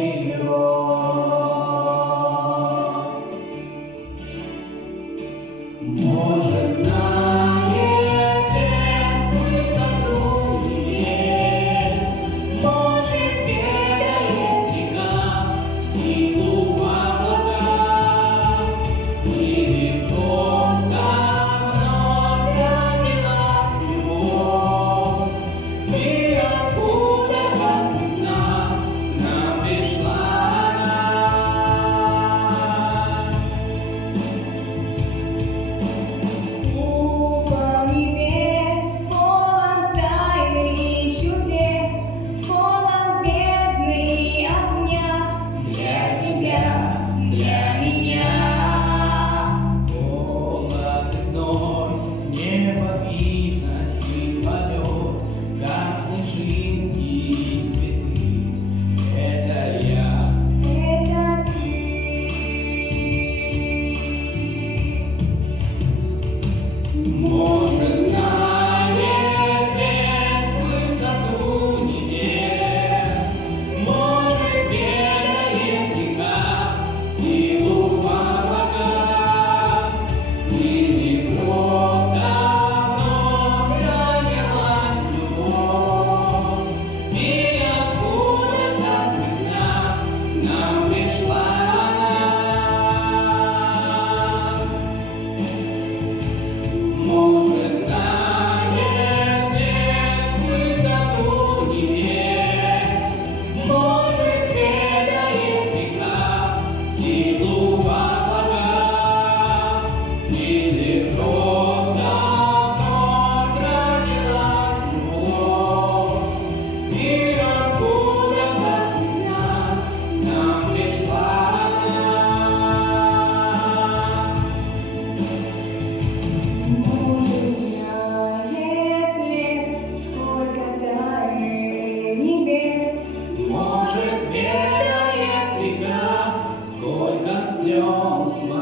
живет. Может, знает без высоту небес, может, ведает река силу в облаках, или просто вновь родилась любовь, и откуда-то весна нам пришла она. Купол небес полон тайны и чудес, полон бездны и огня для тебя, для меня. Холод и зной, неподвижность и полет, как снежинки и цветы. Это я. Это ты. Может, знает без высоту небес, может, ведает река силу в облаках, или просто вновь родилась любовь, и откуда-то весна нам пришла она. Может, знает без высоту небес, может, ведает река силу в облаках, или просто вновь родилась любовь, и откуда-то весна нам пришла она. Может, знает лес, сколько тайны небес, Может, ведает река, сколько слез в